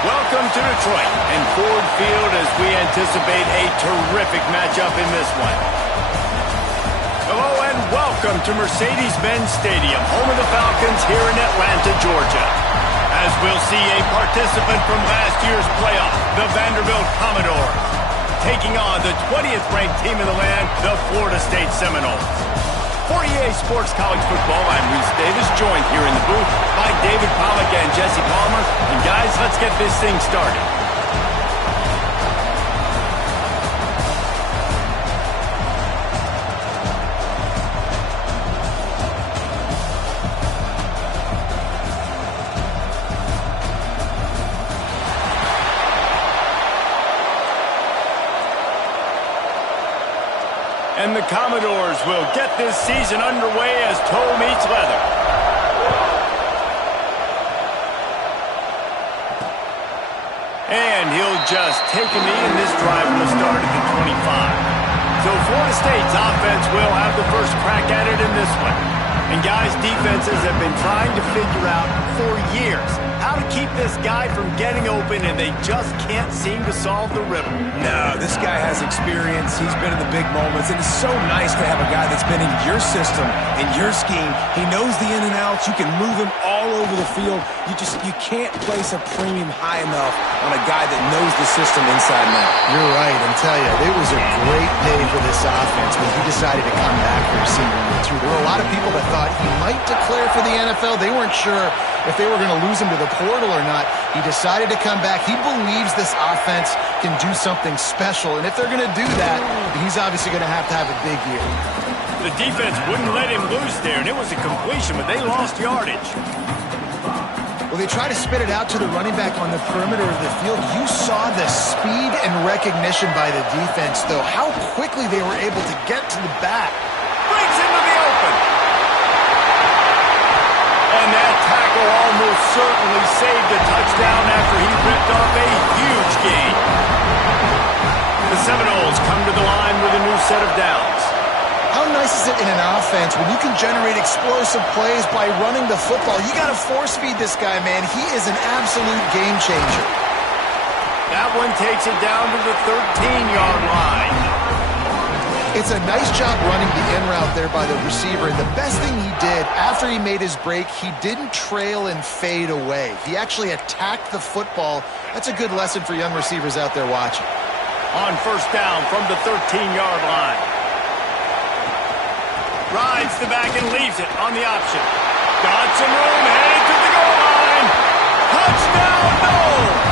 Welcome to Detroit and Ford Field as we anticipate a terrific matchup in this one. Hello and welcome to Mercedes-Benz Stadium, home of the Falcons here in Atlanta, Georgia. As we'll see a participant from last year's playoff, the Vanderbilt Commodores, taking on the 20th ranked team in the land, the Florida State Seminoles. For EA Sports College Football, I'm Reese Davis, joined here in the booth by David Pollack and Jesse Palmer. And guys, let's get this thing started. And the Commodores will get this season underway as toe meets leather. And he'll just take a knee, and this drive will start at the 25. So Florida State's offense will have the first crack at it in this one. And guys, defenses have been trying to figure out for years how to keep this guy from getting open, and they just can't seem to solve the riddle. No, this guy has experience. He's been in the big moments, and it's so nice to have a guy that's been in your system, in your scheme. He knows the in and outs. You can move him all over the field. You can't place a premium high enough on a guy that knows the system inside and out. You're right, and tell you, it was a great day for this offense when he decided to come back for his senior year, too. There were a lot of people that thought he might declare for the NFL. They weren't sure if they were going to lose him to the portal or not. He decided to come back. He believes this offense can do something special, and if they're going to do that, he's obviously going to have a big year. The defense wouldn't let him lose there, and it was a completion, but they lost yardage. Well, they try to spit it out to the running back on the perimeter of the field. You saw the speed and recognition by the defense, though. How quickly they were able to get to the back. Breaks into the open. And that tackle almost certainly saved a touchdown after he ripped off a huge gain. The Seminoles come to the line with a new set of downs. How nice is it in an offense when you can generate explosive plays by running the football? You got to force feed this guy, man. He is an absolute game changer. That one takes it down to the 13-yard line. It's a nice job running the in route there by the receiver. And the best thing he did after he made his break, he didn't trail and fade away. He actually attacked the football. That's a good lesson for young receivers out there watching. On first down from the 13-yard line. Rides the back and leaves it on the option. Got some room, headed to the goal line. Touchdown, Dores!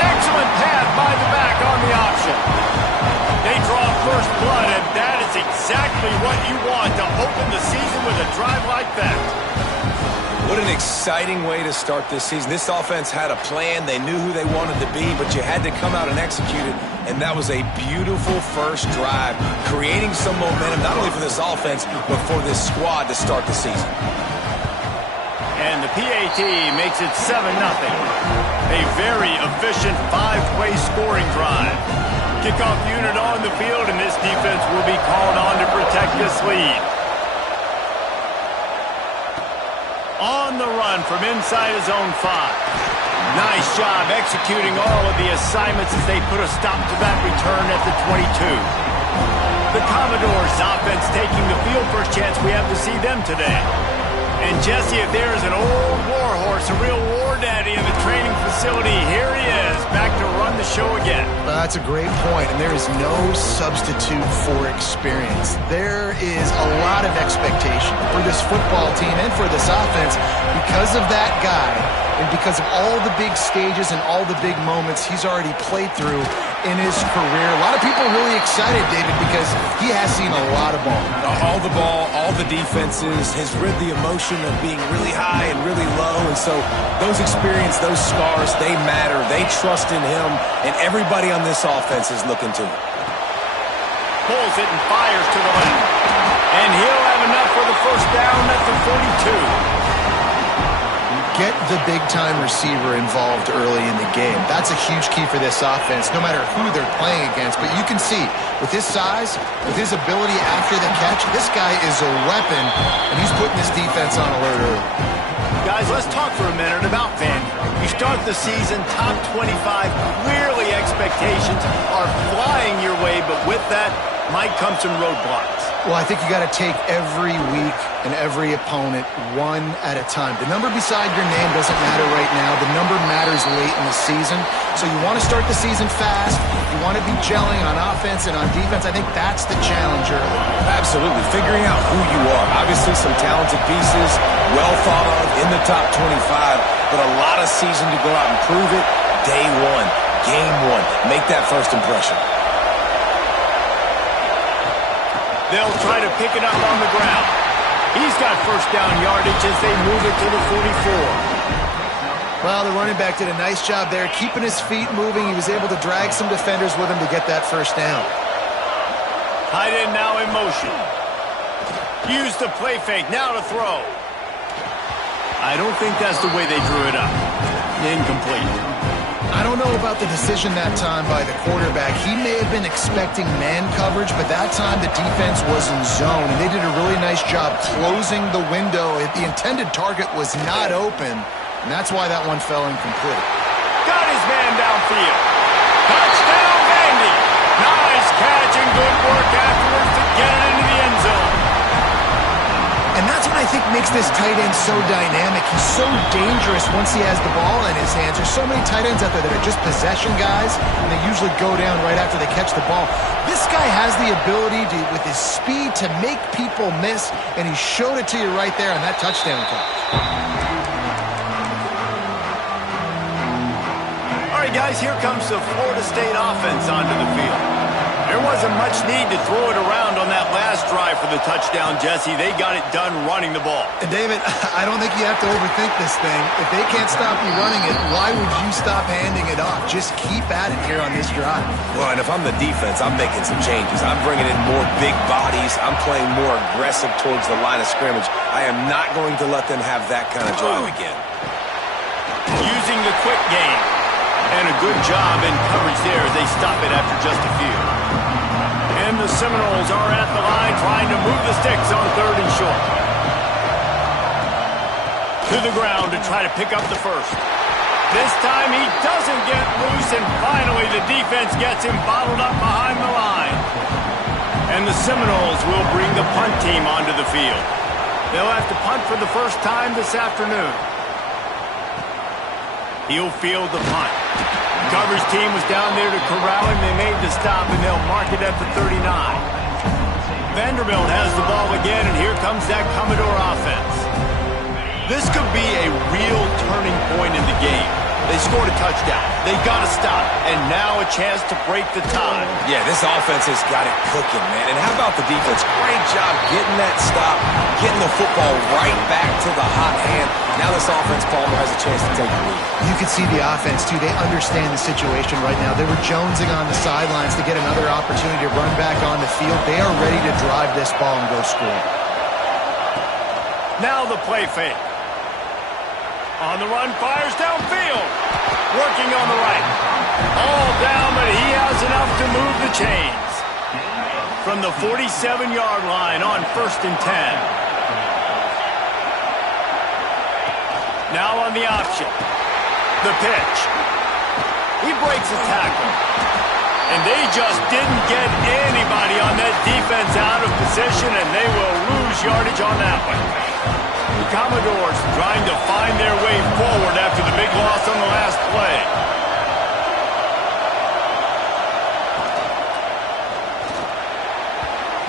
Excellent pass by the back on the option. They draw first blood, and that is exactly what you want to open the season with a drive like that. What an exciting way to start this season. This offense had a plan. They knew who they wanted to be, but you had to come out and execute it, and that was a beautiful first drive, creating some momentum, not only for this offense, but for this squad to start the season. And the PAT makes it 7-0. A very efficient 5-play scoring drive. Kickoff unit on the field, and this defense will be called on to protect this lead. On the run from inside his own 5. Nice job executing all of the assignments as they put a stop to that return at the 22. The Commodores offense taking the field, first chance we have to see them today. And Jesse, if there is an old war horse, a real war daddy in the training facility, here he is, back to run the show again. Well, that's a great point, and there is no substitute for experience. There is a lot of expectation for this football team and for this offense because of that guy and because of all the big stages and all the big moments he's already played through in his career. A lot of people really excited, David, because he has seen a lot of ball. All the ball, all the defenses, has rid the emotion of being really high and really low. And so those experience, those scars, they matter. They trust in him, and everybody on this offense is looking to him. Pulls it and fires to the left. And he'll have enough for the first down at the 42. Get the big-time receiver involved early in the game. That's a huge key for this offense, no matter who they're playing against. But you can see, with his size, with his ability after the catch, this guy is a weapon, and he's putting this defense on alert early. Guys, let's talk for a minute about Vandy. You start the season top 25, clearly expectations are flying your way, but with that might come some roadblocks. Well, I think you got to take every week and every opponent one at a time. The number beside your name doesn't matter right now. The number matters late in the season. So you want to start the season fast. You want to be gelling on offense and on defense. I think that's the challenge early. Absolutely. Figuring out who you are. Obviously some talented pieces, well thought of in the top 25, but a lot of season to go out and prove it. Day one, game one. Make that first impression. They'll try to pick it up on the ground. He's got first down yardage as they move it to the 44. Well, the running back did a nice job there, keeping his feet moving. He was able to drag some defenders with him to get that first down. Tight end now in motion. Use the play fake, now to throw. I don't think that's the way they drew it up. Incomplete. I don't know about the decision that time by the quarterback. He may have been expecting man coverage, but that time the defense was in zone, and they did a really nice job closing the window. The intended target was not open, and that's why that one fell incomplete. Got his man downfield. Touchdown, Vandy. Nice catch and good work afterwards to get it into the end zone. And that's what I think makes this tight end so dynamic. He's so dangerous once he has the ball in his hands. There's so many tight ends out there that are just possession guys, and they usually go down right after they catch the ball. This guy has the ability to, with his speed, to make people miss, and he showed it to you right there on that touchdown catch. All right, guys, here comes the Florida State offense onto the field. There wasn't much need to throw it around on that last drive for the touchdown, Jesse. They got it done running the ball. And David, I don't think you have to overthink this thing. If they can't stop you running it, why would you stop handing it off? Just keep at it here on this drive. Well, and if I'm the defense, I'm making some changes. I'm bringing in more big bodies. I'm playing more aggressive towards the line of scrimmage. I am not going to let them have that kind of drive again. Using the quick game. And a good job in coverage there as they stop it after just a few. And the Seminoles are at the line trying to move the sticks on 3rd and short. To the ground to try to pick up the first. This time he doesn't get loose, and finally the defense gets him bottled up behind the line. And the Seminoles will bring the punt team onto the field. They'll have to punt for the first time this afternoon. He'll field the punt. Coverage team was down there to corral him. They made the stop, and they'll mark it at the 39. Vanderbilt has the ball again, and here comes that Commodore offense. This could be a real turning point in the game. They scored a touchdown. They got to stop, and now a chance to break the tie. Yeah, this offense has got it cooking, man. And how about the defense? Great job getting that stop, getting the football right back to the hot hand. Now this offense, Palmer, has a chance to take the lead. You can see the offense, too. They understand the situation right now. They were jonesing on the sidelines to get another opportunity to run back on the field. They are ready to drive this ball and go score. Now the play fake. On the run, fires downfield. Working on the right. All down, but he has enough to move the chains. From the 47-yard line on 1st and 10. Now on the option. The pitch. He breaks a tackle. And they just didn't get anybody on that defense out of position, and they will lose yardage on that one. The Commodores trying to find their way forward after the big loss on the last play.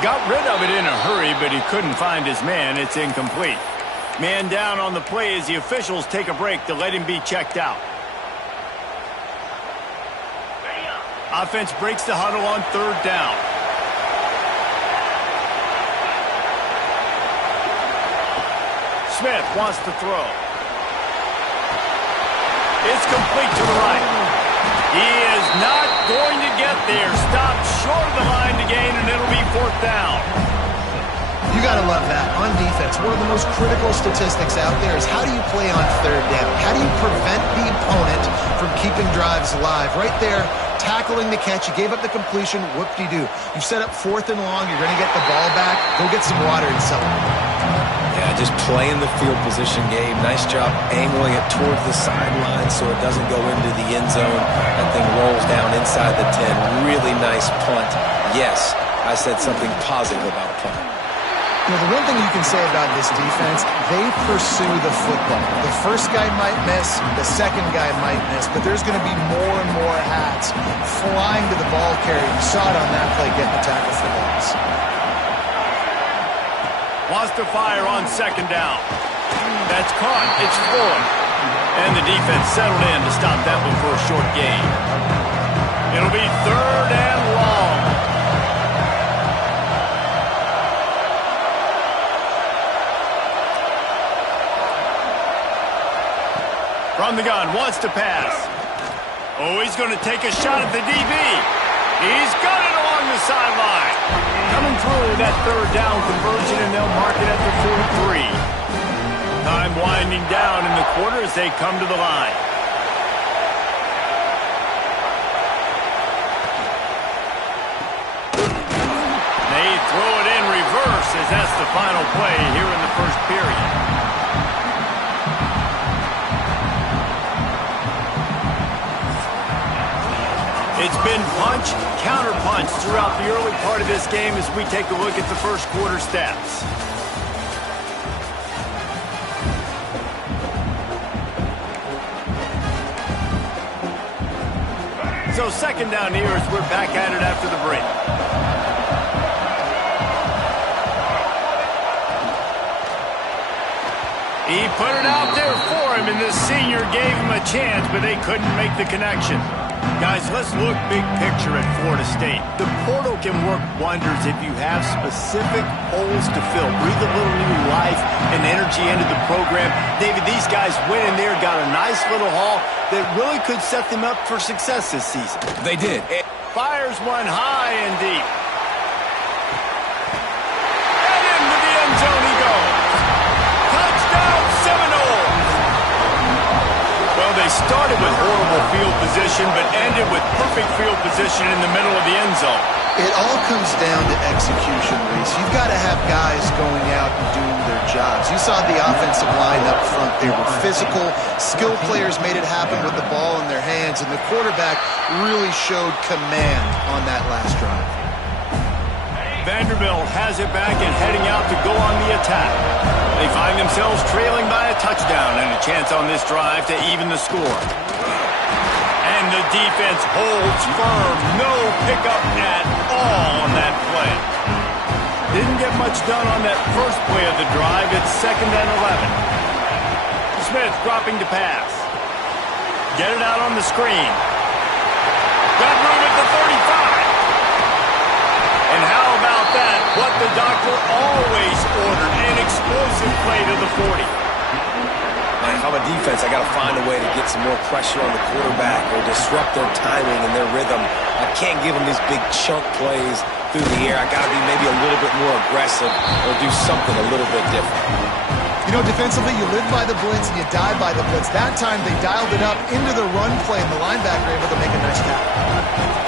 Got rid of it in a hurry, but he couldn't find his man. It's incomplete. Man down on the play as the officials take a break to let him be checked out. Offense breaks the huddle on 3rd down. Smith wants to throw. It's complete to the right. He is not going to get there. Stopped short of the line to gain, and it'll be 4th down. You got to love that. On defense, one of the most critical statistics out there is how do you play on 3rd down? How do you prevent the opponent from keeping drives alive? Right there, tackling the catch. You gave up the completion. Whoop-de-doo. You set up 4th and long. You're going to get the ball back. Go get some water and celebrate. Yeah, Just playing the field position game. Nice job angling it towards the sideline so it doesn't go into the end zone. That thing rolls down inside the 10. Really nice punt. Yes, I said something positive about a punt. You know, the one thing you can say about this defense, they pursue the football. The first guy might miss, the second guy might miss, but there's going to be more and more hats flying to the ball carrier. You saw it on that play getting the tackle for loss. Wants to fire on second down. That's caught. It's Floyd. And the defense settled in to stop that one for a short gain. It'll be third and long. From the gun, wants to pass. Oh, he's going to take a shot at the DB. He's got it along the sideline. Coming through that third down conversion, and they'll mark it at the 43. Time winding down in the quarter as they come to the line. They throw it in reverse as that's the final play here in the first period. It's been punch, counter-punch throughout the early part of this game as we take a look at the first quarter stats. So second down here as we're back at it after the break. He put it out there for him, and the senior gave him a chance, but they couldn't make the connection. Guys, let's look big picture at Florida State. The portal can work wonders if you have specific holes to fill. Breathe a little new life and energy into the program. David, these guys went in there, got a nice little haul that really could set them up for success this season. They did. Fires one high and deep. And into the end zone he goes. Touchdown Seminoles! Well, they started with horrible field position, but ended with perfect field position in the middle of the end zone. It all comes down to execution, Reese. You've got to have guys going out and doing their jobs. You saw the offensive line up front. They were physical. Skilled players made it happen with the ball in their hands, and the quarterback really showed command on that last drive. Vanderbilt has it back and heading out to go on the attack. They find themselves trailing by a touchdown and a chance on this drive to even the score. And the defense holds firm. No pickup at all on that play. Didn't get much done on that first play of the drive. It's second and 11. Smith dropping to pass. Get it out on the screen. Got room at the 35. And how about that? What the doctor always ordered, an explosive play to the 40. If I'm a defense, I got to find a way to get some more pressure on the quarterback or disrupt their timing and their rhythm. I can't give them these big chunk plays through the air. I got to be maybe a little bit more aggressive or do something a little bit different. You know, defensively, you live by the blitz and you die by the blitz. That time, they dialed it up into the run play, and the linebacker able to make a nice tackle.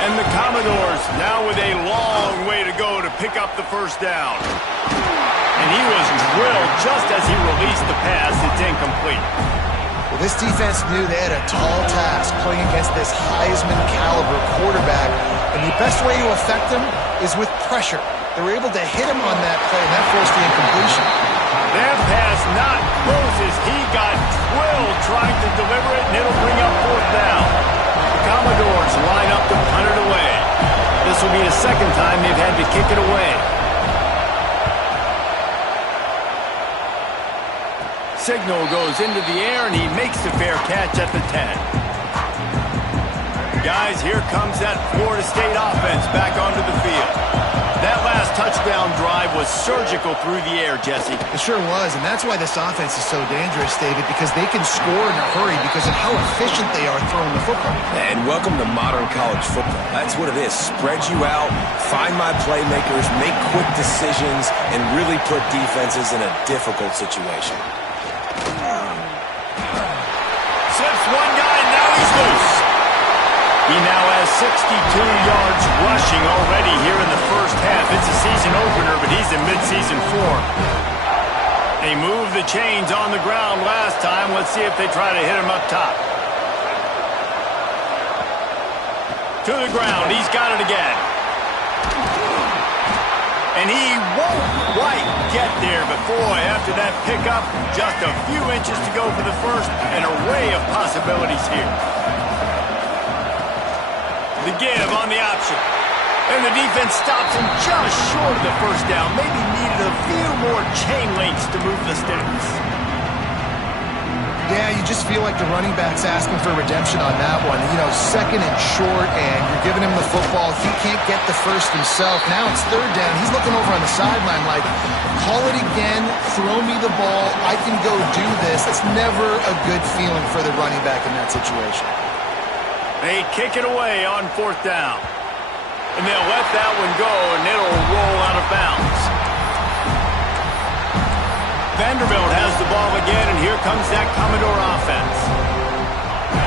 And the Commodores now with a long way to go to pick up the first down. And he was drilled just as he released the pass. It's incomplete. Well, this defense knew they had a tall task playing against this Heisman-caliber quarterback, and the best way to affect him is with pressure. They were able to hit him on that play, and that forced the incompletion. That pass not close as he got drilled trying to deliver it, and it'll bring up fourth down. The Commodores line up to punt it away. This will be the second time they've had to kick it away. Signal goes into the air, and he makes the fair catch at the 10. Guys, here comes that Florida State offense back onto the field. That last touchdown drive was surgical through the air, Jesse. It sure was, and that's why this offense is so dangerous, David, because they can score in a hurry because of how efficient they are throwing the football. And welcome to modern college football. That's what it is. Spread you out, find my playmakers, make quick decisions, and really put defenses in a difficult situation. Slips one guy, and now he's loose. He now has 62 yards rushing already here in the first half. It's a season opener, but he's in midseason form. They moved the chains on the ground last time. Let's see if they try to hit him up top. To the ground. He's got it again. And he won't quite get there. But boy, after that pickup, just a few inches to go for the first. An array of possibilities here. The give on the option. And the defense stops him just short of the first down. Maybe needed a few more chain links to move the sticks. Yeah, you just feel like the running back's asking for redemption on that one. You know, second and short, and you're giving him the football. He can't get the first himself. Now it's third down. He's looking over on the sideline like, call it again, throw me the ball, I can go do this. It's never a good feeling for the running back in that situation. They kick it away on fourth down. And they'll let that one go, and it'll roll out of bounds. Vanderbilt has the ball again, and here comes that Commodore offense.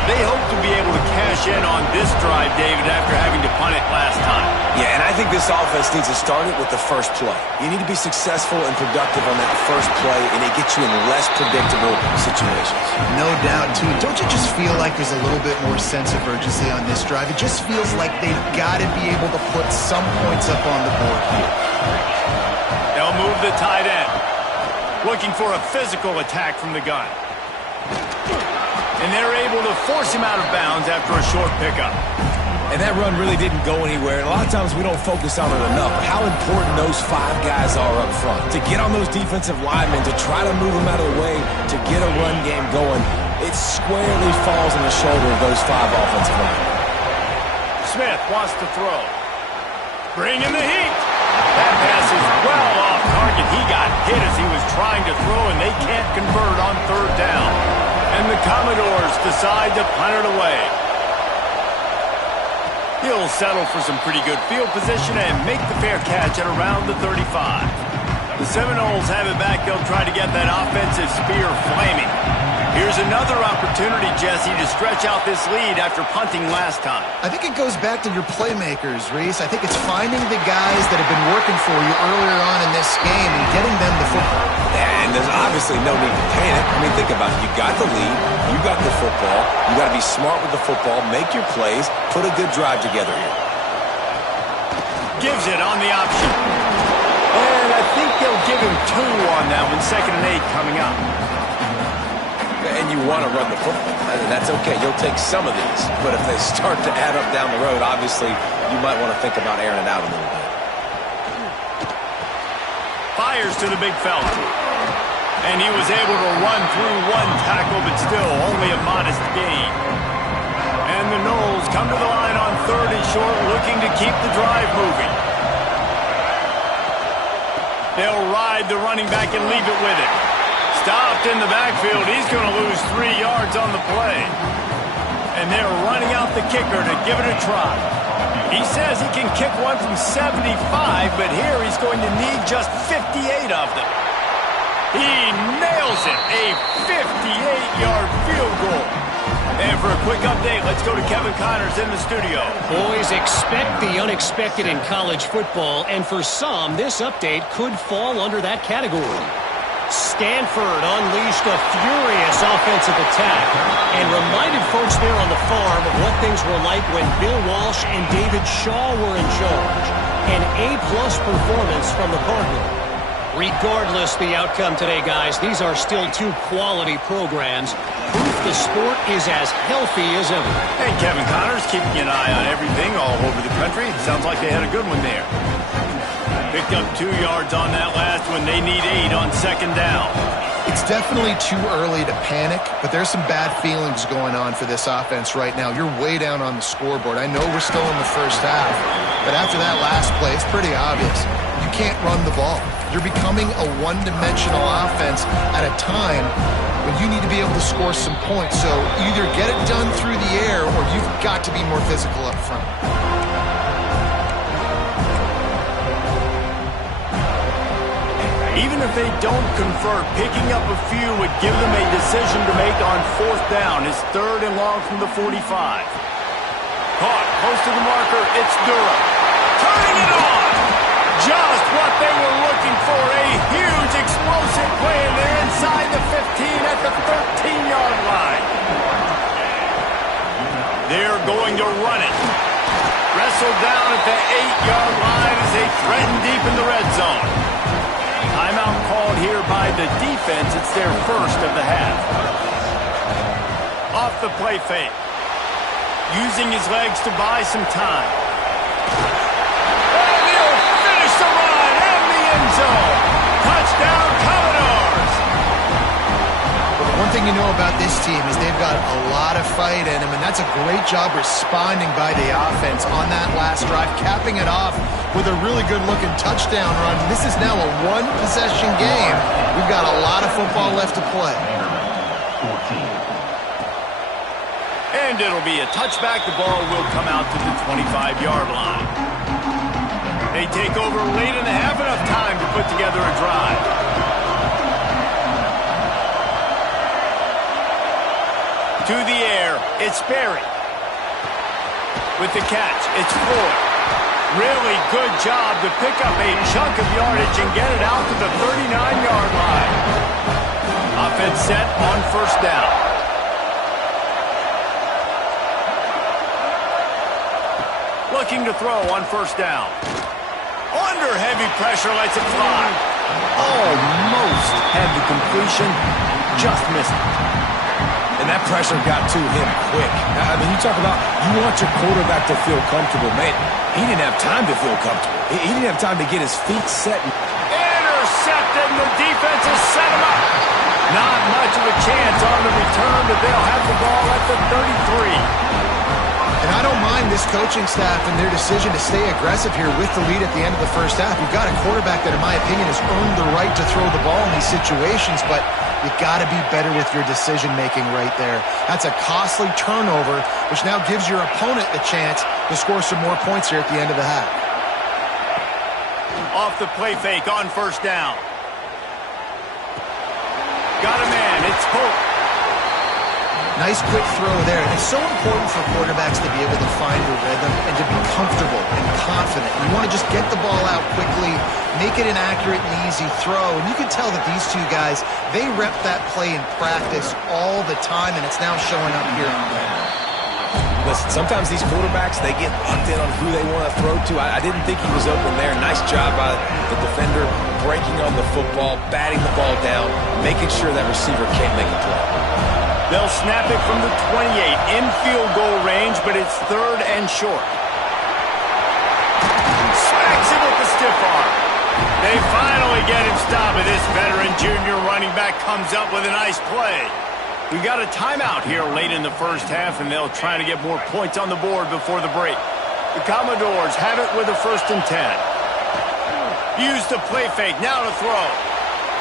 They hope to be able to cash in on this drive, David, after having to punt it last time. Yeah, and I think this offense needs to start it with the first play. You need to be successful and productive on that first play, and it gets you in less predictable situations. No doubt, too. Don't you just feel like there's a little bit more sense of urgency on this drive? It just feels like they've got to be able to put some points up on the board here. They'll move the tight end. Looking for a physical attack from the gun. And they're able to force him out of bounds after a short pickup. And that run really didn't go anywhere. And a lot of times we don't focus on it enough. But how important those five guys are up front. To get on those defensive linemen, to try to move them out of the way, to get a run game going, it squarely falls on the shoulder of those five offensive linemen. Smith wants to throw. Bring in the heat. That pass is well off target. He got hit as he was trying to throw, and they can't convert on third down. And the Commodores decide to punt it away. He'll settle for some pretty good field position and make the fair catch at around the 35. The Seminoles have it back. They'll try to get that offensive spear flaming. Here's another opportunity, Jesse, to stretch out this lead after punting last time. I think it goes back to your playmakers, Reese. I think it's finding the guys that have been working for you earlier on in this game and getting them the football. And there's obviously no need to panic. I mean, think about it. You got the lead. You got the football. You got to be smart with the football. Make your plays. Put a good drive together here. Gives it on the option. And I think they'll give him 2 on that one. 2nd and 8 coming up. And you want to run the football. And that's okay. You'll take some of these. But if they start to add up down the road, obviously, you might want to think about airing it out a little bit. Fires to the big fella. And he was able to run through one tackle, but still only a modest gain. And the Noles come to the line on 3rd and short, looking to keep the drive moving. They'll ride the running back and leave it with it. Stopped in the backfield. He's going to lose 3 yards on the play. And they're running out the kicker to give it a try. He says he can kick one from 75, but here he's going to need just 58 of them. He nails it. A 58-yard field goal. And for a quick update, let's go to Kevin Connors in the studio. Boys, expect the unexpected in college football, and for some, this update could fall under that category. Stanford unleashed a furious offensive attack and reminded folks there on the farm of what things were like when Bill Walsh and David Shaw were in charge. An A-plus performance from the Cardinals. Regardless the outcome today, guys, these are still 2 quality programs. Proof the sport is as healthy as ever. Hey, Kevin Connors, keeping an eye on everything all over the country. Sounds like they had a good one there. Picked up 2 yards on that last one. They need 8 on 2nd down. It's definitely too early to panic, but there's some bad feelings going on for this offense right now. You're way down on the scoreboard. I know we're still in the first half, but after that last play, it's pretty obvious. You can't run the ball. You're becoming a one-dimensional offense at a time when you need to be able to score some points. So either get it done through the air or you've got to be more physical up front. Even if they don't convert, picking up a few would give them a decision to make on 4th down. It's 3rd and long from the 45. Caught close to the marker. It's Dores. Turning it on. Just what they were looking for. A huge explosive play in there. the 13-yard line. They're going to run it. Wrestled down at the 8-yard line as they threaten deep in the red zone. Timeout called here by the defense. It's their first of the half. Off the play fake. Using his legs to buy some time. And he'll finish the run in the end zone. Touchdown, Commodores! One thing you know about this team is they've got a lot of fight in them, and that's a great job responding by the offense on that last drive, capping it off with a really good-looking touchdown run. This is now a one-possession game. We've got a lot of football left to play. And it'll be a touchback. The ball will come out to the 25-yard line. They take over late in the half, enough time to put together a drive. To the air, it's Berry. With the catch, it's Floyd. Really good job to pick up a chunk of yardage and get it out to the 39-yard line. Offense set on first down. Looking to throw on first down. Under heavy pressure, lets it fly. Almost had the completion, just missed it. And that pressure got to him quick. I mean, you talk about you want your quarterback to feel comfortable. Man, he didn't have time to feel comfortable. He didn't have time to get his feet set. Intercepted, and the defense has set him up. Not much of a chance on the return, but they'll have the ball at the 33. And I don't mind this coaching staff and their decision to stay aggressive here with the lead at the end of the first half. You've got a quarterback that, in my opinion, has earned the right to throw the ball in these situations, but you've got to be better with your decision-making right there. That's a costly turnover, which now gives your opponent the chance to score some more points here at the end of the half. Off the play fake on first down. Got a man, it's Pope. Nice quick throw there. It's so important for quarterbacks to be able to find a rhythm and to be comfortable and confident. You want to just get the ball out quickly, make it an accurate and easy throw. And you can tell that these two guys, they rep that play in practice all the time, and it's now showing up here on the ground. Listen, sometimes these quarterbacks, they get locked in on who they want to throw to. I didn't think he was open there. Nice job by the defender, breaking on the football, batting the ball down, making sure that receiver can't make a play. They'll snap it from the 28 in field goal range, but it's third and short. Smacks him with the stiff arm. They finally get him stopped, and this veteran junior running back comes up with a nice play. We've got a timeout here late in the first half, and they'll try to get more points on the board before the break. The Commodores have it with a 1st and 10. Use the play fake, now to throw.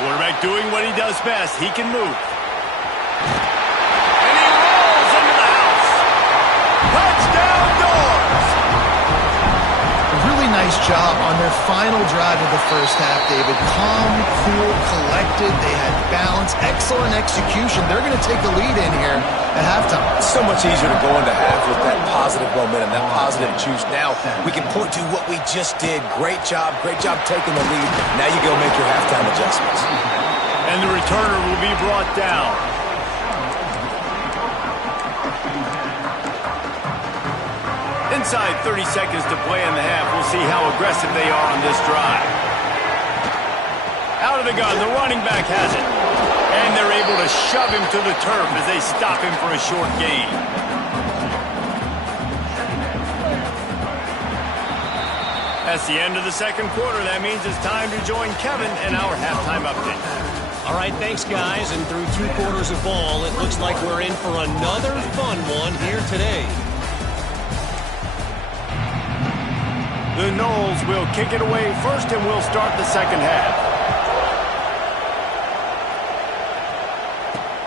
Quarterback doing what he does best. He can move. Touchdown, Dores! A really nice job on their final drive of the first half, David. Calm, cool, collected. They had balance, excellent execution. They're going to take the lead in here at halftime. It's so much easier to go into half with that positive momentum, that positive juice. Now we can point to what we just did. Great job taking the lead. Now you go make your halftime adjustments. And the returner will be brought down. Inside 30 seconds to play in the half. We'll see how aggressive they are on this drive. Out of the gun, the running back has it. And they're able to shove him to the turf as they stop him for a short gain. That's the end of the second quarter. That means it's time to join Kevin and our halftime update. All right, thanks, guys. And through 2 quarters of ball, it looks like we're in for another fun one here today. The Noles will kick it away first, and we'll start the second half.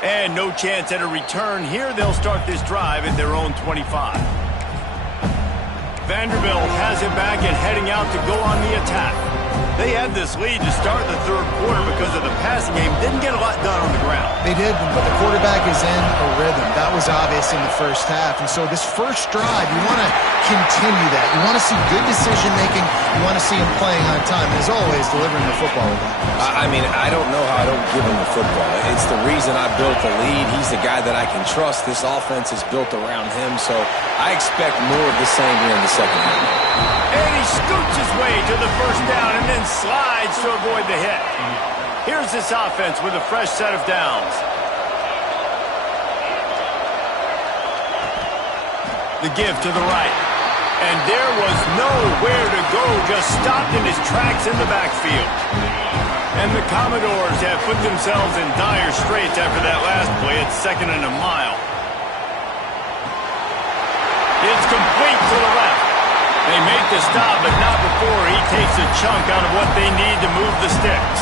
And no chance at a return here. They'll start this drive at their own 25. Vanderbilt has it back and heading out to go on the attack. They had this lead to start the third quarter because of the passing game. Didn't get a lot done on the ground. They did, but the quarterback is in a rhythm. That was obvious in the first half. And so this first drive, you want to continue that. You want to see good decision-making. You want to see him playing on time. And as always, delivering the football with that. I mean, I don't know how I don't give him the football. It's the reason I built the lead. He's the guy that I can trust. This offense is built around him, so I expect more of the same here in the second half. And he scoots his way to the first down and then slides to avoid the hit. Here's this offense with a fresh set of downs. The give to the right. And there was nowhere to go, just stopped in his tracks in the backfield. And the Commodores have put themselves in dire straits after that last play at 2nd and a mile. It's complete to the left. They make the stop, but not before he takes a chunk out of what they need to move the sticks.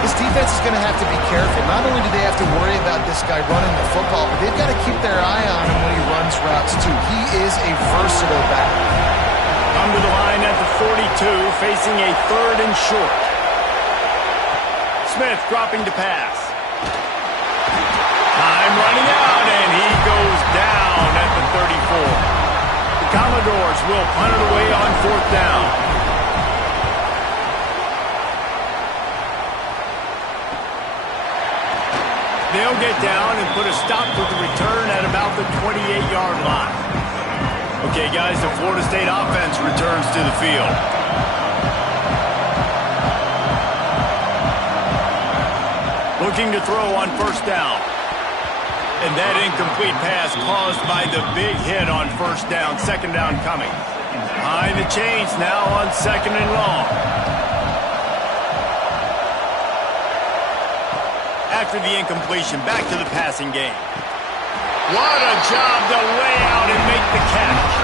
This defense is going to have to be careful. Not only do they have to worry about this guy running the football, but they've got to keep their eye on him when he runs routes, too. He is a versatile back. Come to the line at the 42, facing a 3rd and short. Smith dropping to pass. Time running out, and he goes down at the 34. Commodores will punt it away on 4th down. They'll get down and put a stop to the return at about the 28-yard line. Okay, guys, the Florida State offense returns to the field. Looking to throw on 1st down. And that incomplete pass caused by the big hit on 1st down. 2nd down coming. Behind the chains now on 2nd and long. After the incompletion, back to the passing game. What a job to lay out and make the catch.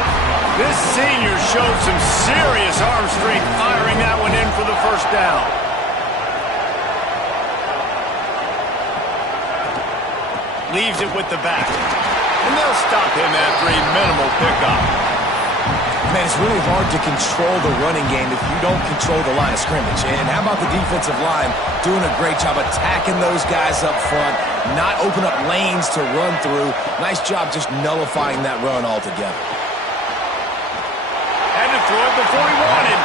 This senior showed some serious arm strength firing that one in for the 1st down. Leaves it with the back. And they'll stop him after a minimal pickup. Man, it's really hard to control the running game if you don't control the line of scrimmage. And how about the defensive line doing a great job attacking those guys up front, not open up lanes to run through. Nice job just nullifying that run altogether. Had to throw it before he wanted.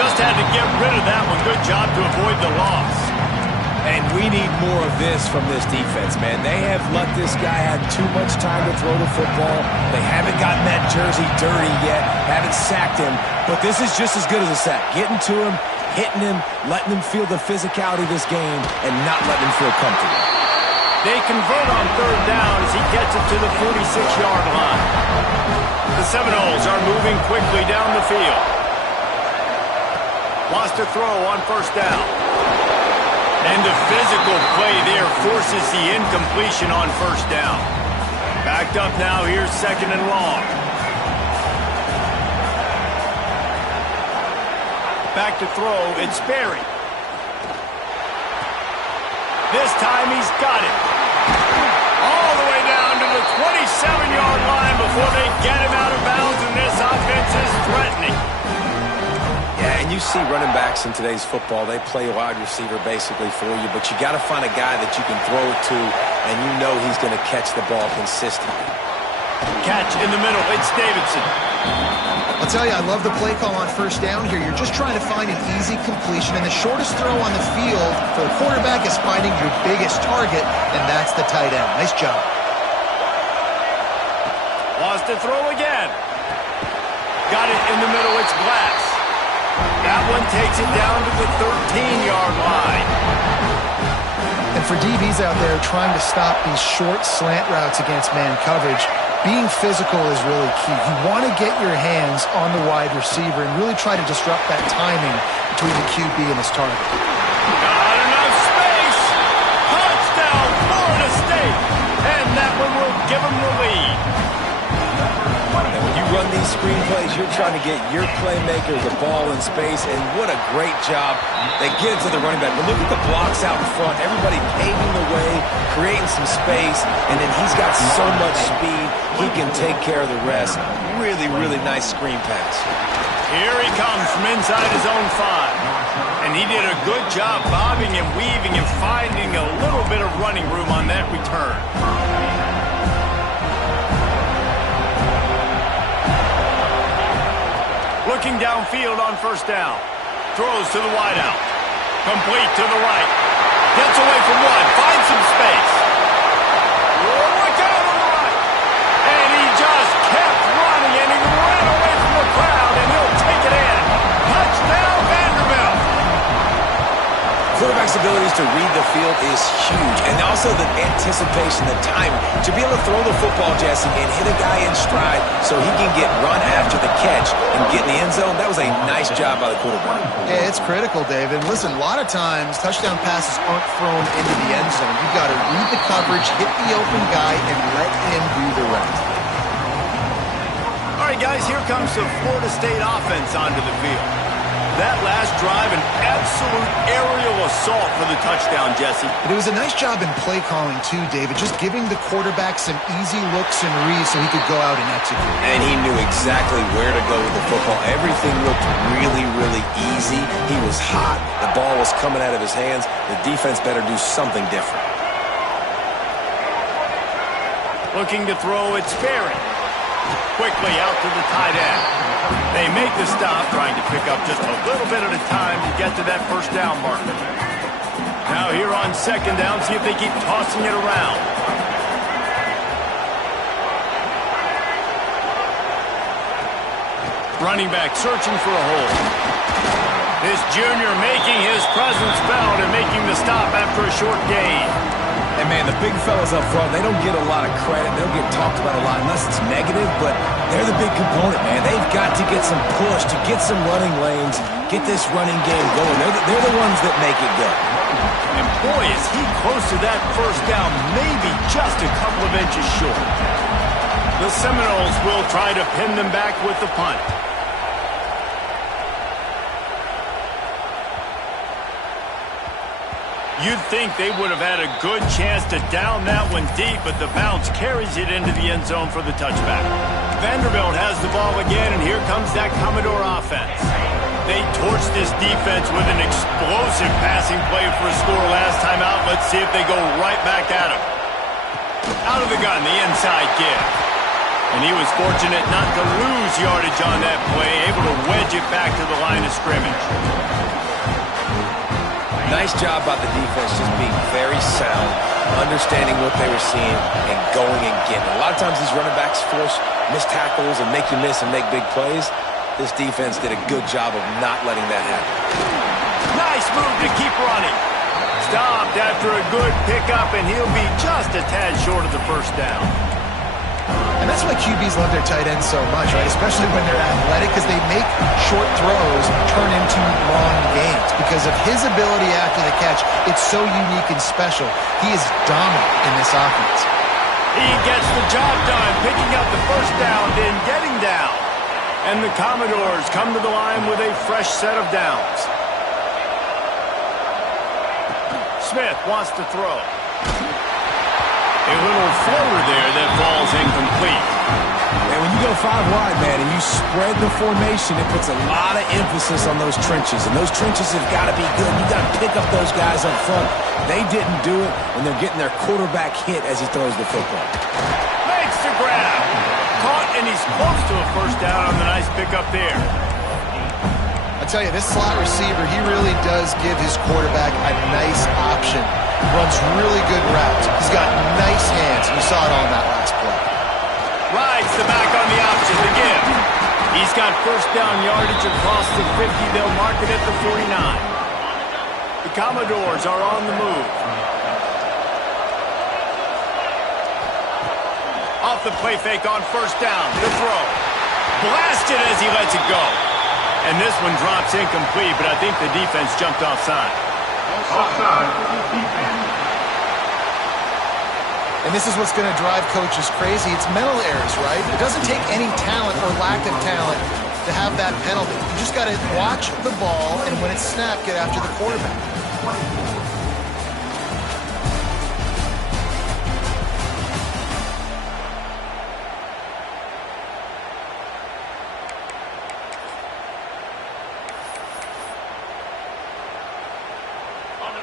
Just had to get rid of that one. Good job to avoid the loss. And we need more of this from this defense, man. They have let this guy have too much time to throw the football. They haven't gotten that jersey dirty yet, haven't sacked him. But this is just as good as a sack. Getting to him, hitting him, letting him feel the physicality of this game, and not letting him feel comfortable. They convert on 3rd down as he gets it to the 46-yard line. The Seminoles are moving quickly down the field. Wants to throw on 1st down. And the physical play there forces the incompletion on 1st down. Backed up now, here's 2nd and long. Back to throw, it's Berry. This time he's got it. All the way down to the 27-yard line before they get him out of bounds, and this offense is threatening. Yeah, and you see running backs in today's football, they play wide receiver basically for you, but you got to find a guy that you can throw it to, and you know he's going to catch the ball consistently. Catch in the middle, it's Davidson. I'll tell you, I love the play call on 1st down here. You're just trying to find an easy completion, and the shortest throw on the field for the quarterback is finding your biggest target, and that's the tight end. Nice job. Wants to throw again. Got it in the middle, it's Glass. That one takes it down to the 13-yard line. And for DBs out there trying to stop these short slant routes against man coverage, being physical is really key. You want to get your hands on the wide receiver and really try to disrupt that timing between the QB and his target. Not enough space. Touchdown, Florida State. And that one will give them the lead. And when you run these screen plays, you're trying to get your playmakers the ball in space, and what a great job. They get it to the running back. But look at the blocks out in front. Everybody paving the way, creating some space, and then he's got so much speed, he can take care of the rest. Really, really nice screen pass. Here he comes from inside his own 5. And he did a good job bobbing and weaving and finding a little bit of running room on that return. Looking downfield on first down. Throws to the wideout. Complete to the right. Gets away from one. Finds some space. Look out on the right. And he just kept running, and he ran away from the crowd, and he'll take it in. Touchdown, Vanderbilt. Quarterback's abilities to read the field is huge, and also the anticipation, the timing. To be able to throw the football, Jesse, and hit a guy in stride so he can get run after the catch and get in the end zone, that was a nice job by the quarterback. Yeah, it's critical, David. Listen, a lot of times touchdown passes aren't thrown into the end zone. You've got to read the coverage, hit the open guy, and let him do the rest. All right, guys, here comes the Florida State offense onto the field. That last drive, an absolute aerial assault for the touchdown, Jesse. But it was a nice job in play calling, too, David, just giving the quarterback some easy looks and reads so he could go out and execute. And he knew exactly where to go with the football. Everything looked really, really easy. He was hot. The ball was coming out of his hands. The defense better do something different. Looking to throw, it's Ferry. Quickly out to the tight end. They make the stop, trying to pick up just a little bit at a time to get to that first down marker. Now here on second down, see if they keep tossing it around. Running back searching for a hole. This junior making his presence felt and making the stop after a short gain. And, man, the big fellas up front, they don't get a lot of credit. They don't get talked about a lot unless it's negative, but they're the big component, man. They've got to get some push, to get some running lanes, get this running game going. They're the ones that make it go. And, boy, is he close to that first down, maybe just a couple of inches short. The Seminoles will try to pin them back with the punt. You'd think they would have had a good chance to down that one deep, but the bounce carries it into the end zone for the touchback. Vanderbilt has the ball again, and here comes that Commodore offense. They torched this defense with an explosive passing play for a score last time out. Let's see if they go right back at him. Out of the gun, the inside give. And he was fortunate not to lose yardage on that play, able to wedge it back to the line of scrimmage. Nice job by the defense, just being very sound, understanding what they were seeing, and going and getting it. A lot of times these running backs force missed tackles and make you miss and make big plays. This defense did a good job of not letting that happen. Nice move to keep running. Stopped after a good pickup, and he'll be just a tad short of the first down. And that's why QBs love their tight ends so much, right? Especially when they're athletic, because they make short throws turn into long gains. Because of his ability after the catch, it's so unique and special. He is dominant in this offense. He gets the job done, picking up the first down, then getting down. And the Commodores come to the line with a fresh set of downs. Smith wants to throw. A little floater there that falls incomplete. And when you go 5 wide, man, and you spread the formation, it puts a lot of emphasis on those trenches. And those trenches have got to be good. You got to pick up those guys up front. They didn't do it, and they're getting their quarterback hit as he throws the football. Makes the grab. Caught, and he's close to a first down on the nice pickup there. I tell you, this slot receiver, he really does give his quarterback a nice option. Runs really good routes. He's got nice hands. You saw it on that last play. Rides the back on the option to give. He's got first down yardage across the 50. They'll mark it at the 49. The Commodores are on the move. Off the play fake on first down. The throw. Blasted as he lets it go. And this one drops incomplete, but I think the defense jumped offside. And this is what's going to drive coaches crazy. It's mental errors, right? It doesn't take any talent or lack of talent to have that penalty. You just got to watch the ball, and when it's snapped, get after the quarterback.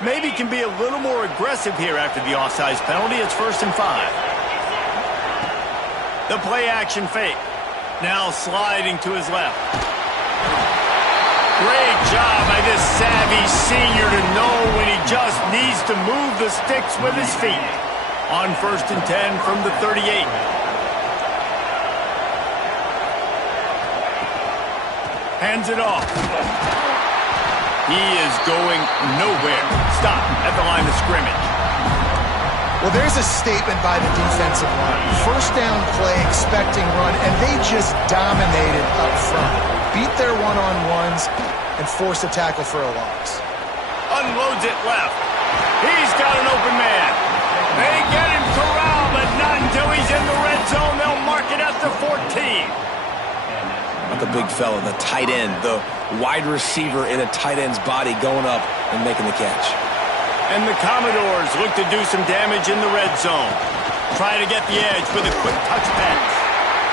maybe can be a little more aggressive here after the offsides penalty. It's 1st and 5. The play action fake. Now sliding to his left. Great job by this savvy senior to know when he just needs to move the sticks with his feet. On 1st and 10 from the 38. Hands it off. He is going nowhere. Stop at the line of scrimmage. Well, there's a statement by the defensive line. 1st down play, expecting run, and they just dominated up front. Beat their one-on-ones and forced a tackle for a loss. Unloads it left. He's got an open man. They get him corralled, but not until he's in the red zone. They'll mark it at the 14. Not the big fella, the tight end, the wide receiver in a tight end's body going up and making the catch. And the Commodores look to do some damage in the red zone. Try to get the edge with a quick touch pass.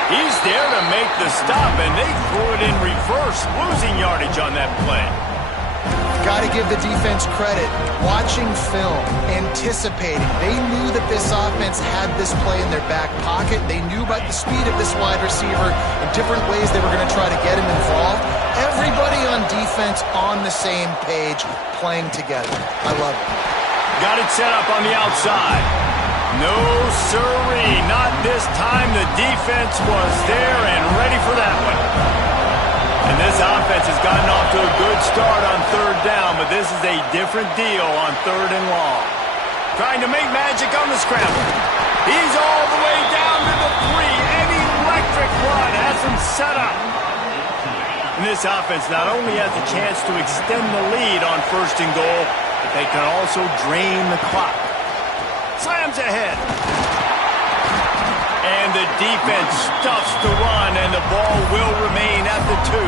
He's there to make the stop, and they threw it in reverse, losing yardage on that play. Got to give the defense credit. Watching film, anticipating. They knew that this offense had this play in their back pocket. They knew about the speed of this wide receiver in different ways they were going to try to get him involved. Everybody on defense on the same page, playing together. I love it. Got it set up on the outside. No sirree, not this time. The defense was there and ready for that one. And this offense has gotten off to a good start on 3rd down, but this is a different deal on 3rd and long. Trying to make magic on the scramble. He's all the way down to the 3. An electric run has him set up. And this offense not only has a chance to extend the lead on 1st and goal, but they can also drain the clock. Slams ahead. And the defense stuffs the run, and the ball will remain at the 2.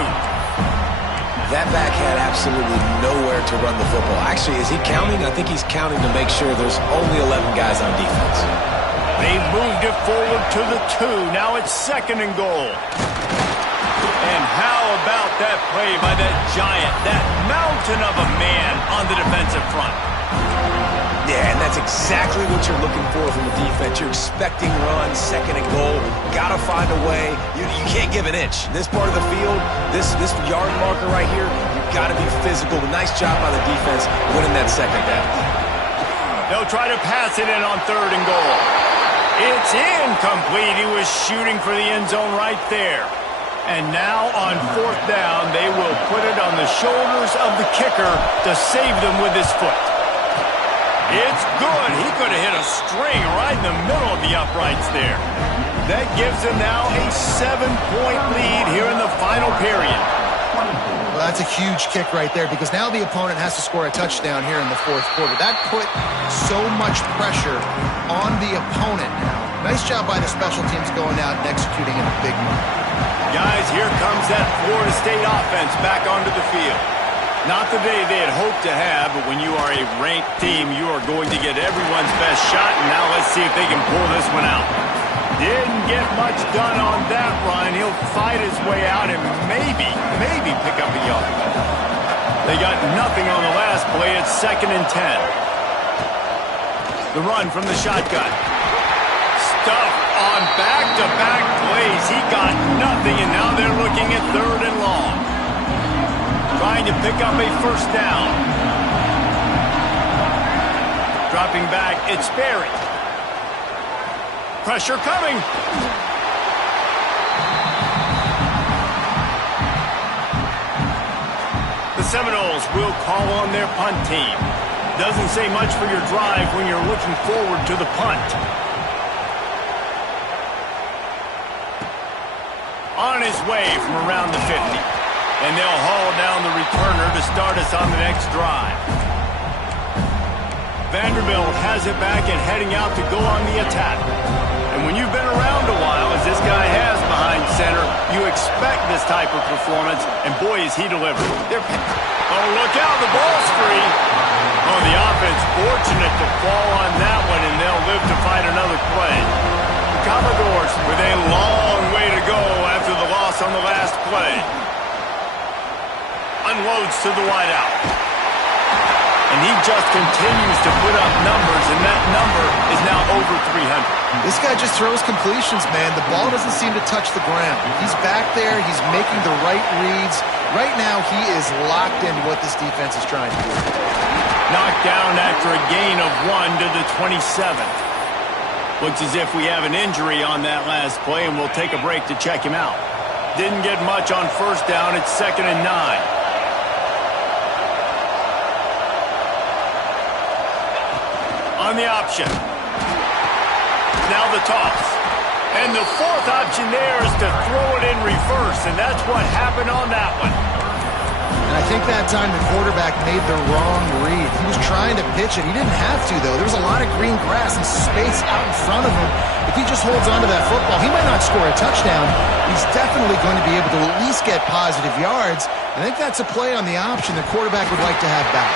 That back had absolutely nowhere to run the football. Actually, is he counting? I think he's counting to make sure there's only 11 guys on defense. They've moved it forward to the 2. Now it's 2nd and goal. And how about that play by that giant, that mountain of a man on the defensive front? Yeah, and that's exactly what you're looking for from the defense. You're expecting runs, 2nd and goal. Got to find a way. You can't give an inch. This part of the field, this yard marker right here, you've got to be physical. Nice job by the defense winning that 2nd down. They'll try to pass it in on 3rd and goal. It's incomplete. He was shooting for the end zone right there. And now on 4th down, they will put it on the shoulders of the kicker to save them with his foot. It's good. He could have hit a string right in the middle of the uprights there. That gives them now a 7-point lead here in the final period. Well, that's a huge kick right there because now the opponent has to score a touchdown here in the 4th quarter. That put so much pressure on the opponent now. Nice job by the special teams going out and executing in a big moment. Guys, here comes that Florida State offense back onto the field. Not the day they had hoped to have, but when you are a ranked team, you are going to get everyone's best shot, and now let's see if they can pull this one out. Didn't get much done on that run. He'll fight his way out and maybe pick up a yard. They got nothing on the last play. It's 2nd and 10. The run from the shotgun. Stuff on back-to-back plays. He got nothing, and now they're looking at 3rd and long. Trying to pick up a 1st down. Dropping back, it's Barry. Pressure coming. The Seminoles will call on their punt team. Doesn't say much for your drive when you're looking forward to the punt. On his way from around the 50. And they'll haul down the returner to start us on the next drive. Vanderbilt has it back and heading out to go on the attack. And when you've been around a while, as this guy has behind center, you expect this type of performance, and boy, is he delivered. Oh, look out, the ball's free. Oh, the offense fortunate to fall on that one, and they'll live to fight another play. The Commodores with a long way to go after the loss on the last play. Unloads to the wideout. And he just continues to put up numbers, and that number is now over 300. This guy just throws completions, man. The ball doesn't seem to touch the ground. He's back there. He's making the right reads. Right now, he is locked into what this defense is trying to do. Knocked down after a gain of 1 to the 27. Looks as if we have an injury on that last play, and we'll take a break to check him out. Didn't get much on first down. It's 2nd and 9. On the option. Now the toss. And the fourth option there is to throw it in reverse, and that's what happened on that one. And I think that time the quarterback made the wrong read. He was trying to pitch it. He didn't have to, though. There was a lot of green grass and space out in front of him. If he just holds onto that football, he might not score a touchdown. He's definitely going to be able to at least get positive yards. I think that's a play on the option the quarterback would like to have back.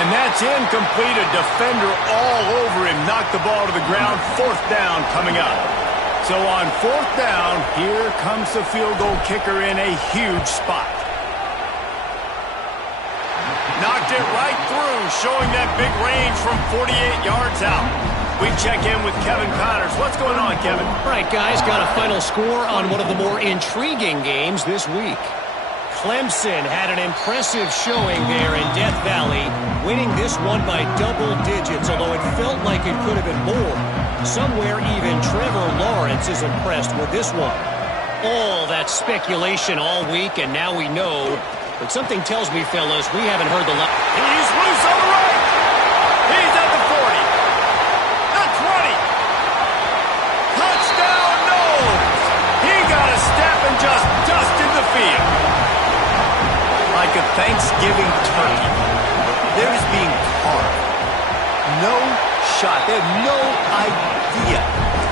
And that's incomplete. A defender all over him. Knocked the ball to the ground. 4th down coming up. So on 4th down, here comes the field goal kicker in a huge spot. Knocked it right through, showing that big range from 48 yards out. We check in with Kevin Connors. What's going on, Kevin? All right, guys, got a final score on one of the more intriguing games this week. Clemson had an impressive showing there in Death Valley, winning this one by double digits, although it felt like it could have been more. Somewhere even Trevor Lawrence is impressed with this one. All that speculation all week, and now we know. But something tells me, fellas, we haven't heard the He's loose on the right. He's at the 40. The 20. Touchdown, no. He got a step and just dusted the field. Like a Thanksgiving turkey, theirs being carved. No shot. They have no idea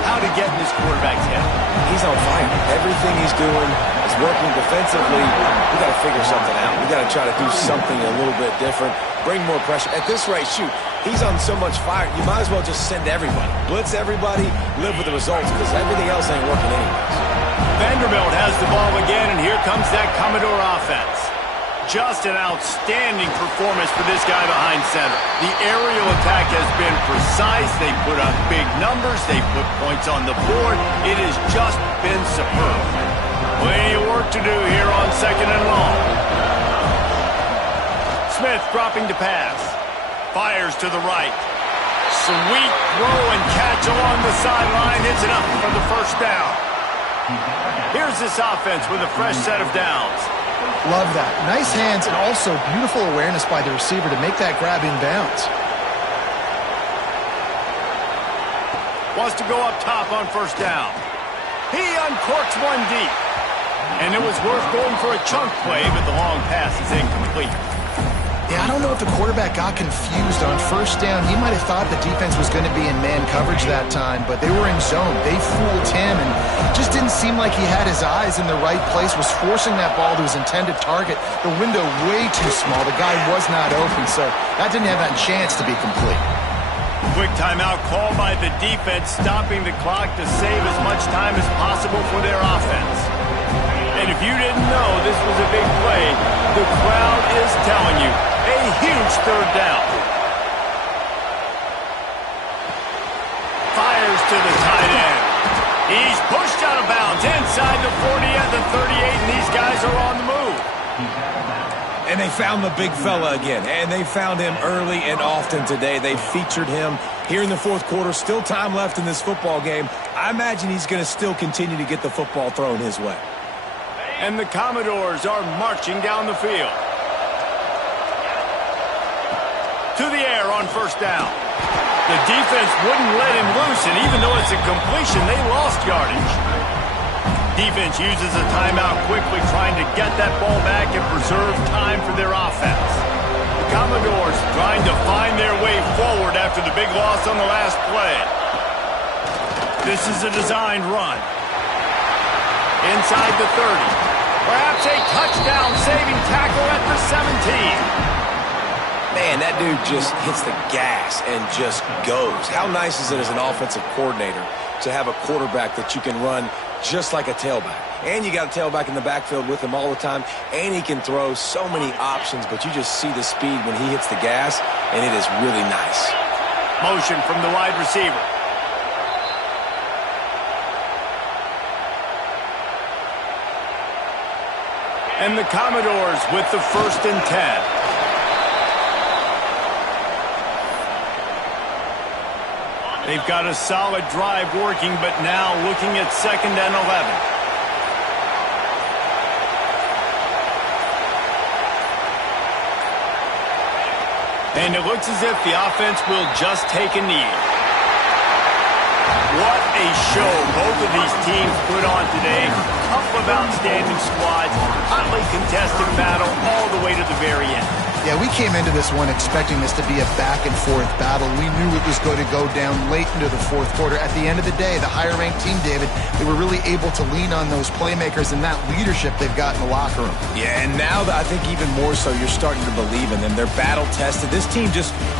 how to get in this quarterback's head. He's on fire. Everything he's doing is working defensively. We got to figure something out. We got to try to do something a little bit different, bring more pressure. At this rate, shoot, he's on so much fire, you might as well just send everybody. Blitz everybody, live with the results, because everything else ain't working anyways. Vanderbilt has the ball again, and here comes that Commodore offense. Just an outstanding performance for this guy behind center. The aerial attack has been precise. They put up big numbers. They put points on the board. It has just been superb. Plenty of work to do here on 2nd and long. Smith dropping to pass. Fires to the right. Sweet throw and catch along the sideline. It's enough for the 1st down. Here's this offense with a fresh set of downs. Love that. Nice hands and also beautiful awareness by the receiver to make that grab inbounds. Wants to go up top on 1st down. He uncorks one deep. And it was worth going for a chunk play, but the long pass is incomplete. Yeah, I don't know if the quarterback got confused on 1st down. He might have thought the defense was going to be in man coverage that time, but they were in zone. They fooled him, and just didn't seem like he had his eyes in the right place, was forcing that ball to his intended target. The window way too small. The guy was not open, so that didn't have that chance to be complete. Quick timeout call by the defense, stopping the clock to save as much time as possible for their offense. And if you didn't know this was a big play, the crowd is telling you. A huge 3rd down. Fires to the tight end. He's pushed out of bounds inside the 40 at the 38, and these guys are on the move. And they found the big fella again, and they found him early and often today. They featured him here in the 4th quarter. Still time left in this football game. I imagine he's going to still continue to get the football thrown his way. And the Commodores are marching down the field. To the air on 1st down. The defense wouldn't let him loose, and even though it's a completion, they lost yardage. Defense uses a timeout quickly, trying to get that ball back and preserve time for their offense. The Commodores trying to find their way forward after the big loss on the last play. This is a designed run. Inside the 30. Perhaps a touchdown-saving tackle at the 17. Man, that dude just hits the gas and just goes. How nice is it as an offensive coordinator to have a quarterback that you can run just like a tailback. And you got a tailback in the backfield with him all the time, and he can throw so many options, but you just see the speed when he hits the gas, and it is really nice. Motion from the wide receiver. And the Commodores with the 1st and 10. They've got a solid drive working, but now looking at 2nd and 11. And it looks as if the offense will just take a knee. What a show both of these teams put on today. Couple of outstanding squads, hotly contested battle all the way to the very end. Yeah, we came into this one expecting this to be a back-and-forth battle. We knew it was going to go down late into the 4th quarter. At the end of the day, the higher-ranked team, David, they were really able to lean on those playmakers and that leadership they've got in the locker room. Yeah, and now I think even more so, you're starting to believe in them. They're battle-tested. This team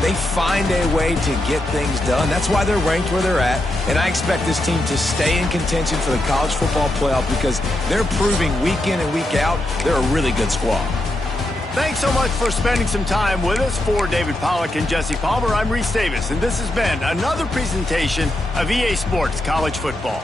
they find a way to get things done. That's why they're ranked where they're at. And I expect this team to stay in contention for the college football playoff because they're proving week in and week out they're a really good squad. Thanks so much for spending some time with us. For David Pollack and Jesse Palmer, I'm Reese Davis, and this has been another presentation of EA Sports College Football.